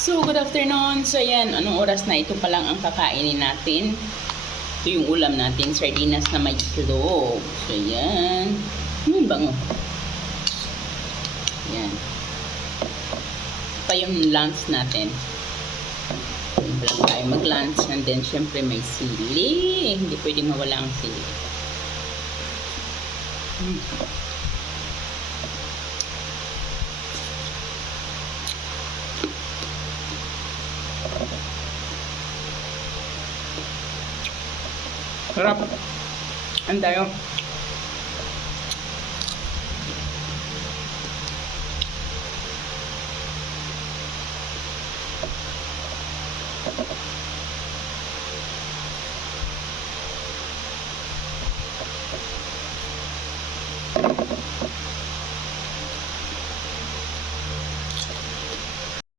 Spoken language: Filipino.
So, good afternoon. So, ayan, anong oras na? Ito pa lang ang kakainin natin. Ito yung ulam natin, sardinas na may itlog. So, ayan. Bango. Ayan. Pa yung lunch natin. Hindi lang tayo mag-lunch. And then, syempre, may sili. Hindi pwedeng mawala ang sili. Sarap. Andayo.